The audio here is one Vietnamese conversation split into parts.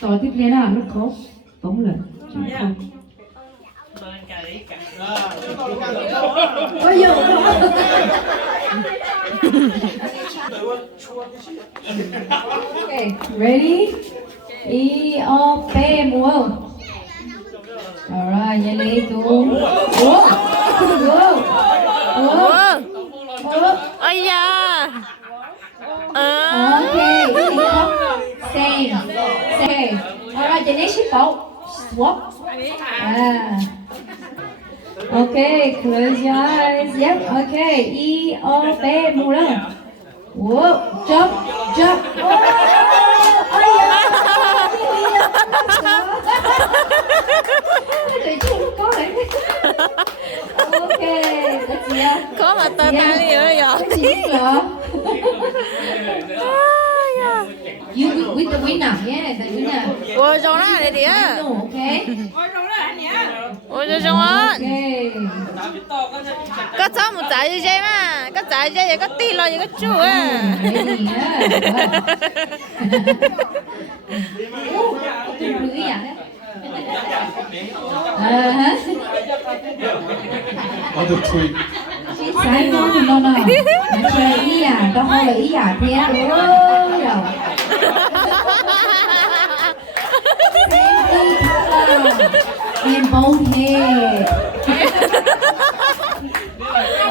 Rồi tiếp theo là lúc khổ tốn lực. Ôi dồi Okay, ready? E, O, P, múa. Alright, vậy đi cùng. Ủa? Ây da. Okay, same. Alright, the next bộ. Swap. Okay, close your eyes. Yep, okay. E, O, P, múa lên. Whoa, jump. Oh, okay, that's it. Có mà tơ tay đi rồi. You with the winner, yeah, the winner. Ôi rồi đó này đi á. Okay. Ôi rồi á. Okay. Có cháu một trái như vậy mà. Có trái như vậy có tí lo gì có chú à. Other twig. Sai no. Mà chơi ý à, tao không là ý à thế ôi rồi. And both head.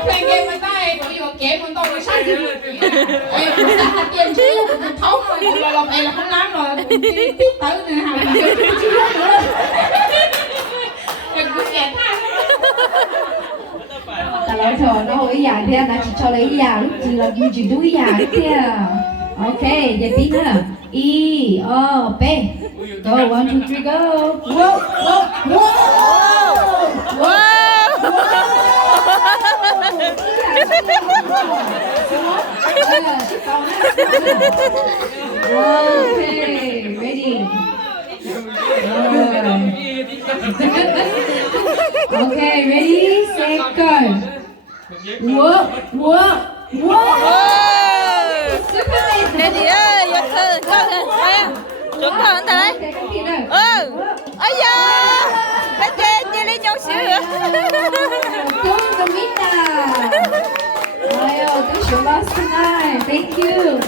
Playing game với tay, bởi vì một kẹp con tôi sai chứ. Em cũng đã là tiền chứ, mình thấu rồi, là lòng em là không lắm rồi, tiếp tới nữa hả? Đừng có kẹp ha. Ta nói rồi, nó hồi ý à thế là chỉ cho lấy ý à, lúc gì là chỉ đuôi ý à thế. Ok, vậy tí nữa. E, O, P. Go, 1, 2, 3, go. Whoa. Okay, ready. Okay, ready, set, go. Whoa. Đây đi ơi, giật thử, chuẩn thử thế. Ây da, cái trên như lấy nhau sữa. Thank you.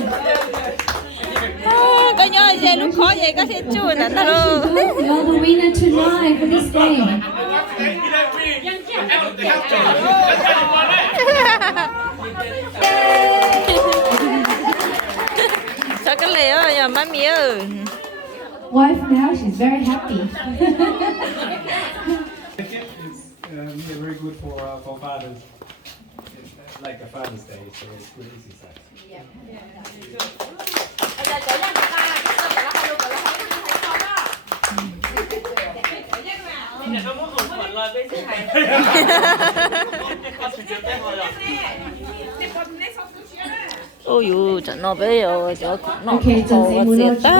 Có nhớ gì lúc khó vậy có thể chui nữa ta đâu. You're the winner tonight for this game. Sao cái này ơi, giờ má mía ơi. Wife now, she's very happy. It's very good for fathers. It's like a Father's Day, so it's good easy size. Ôi dồi, chẳng nó bây giờ cho nó Okay, có Trần Sĩ gì ta.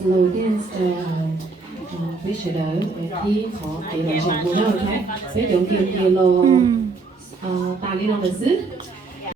slow dance với sự đỡ thì khó thì là chọn một nơi khác ví dụ kia lô ta đi đâu là xứ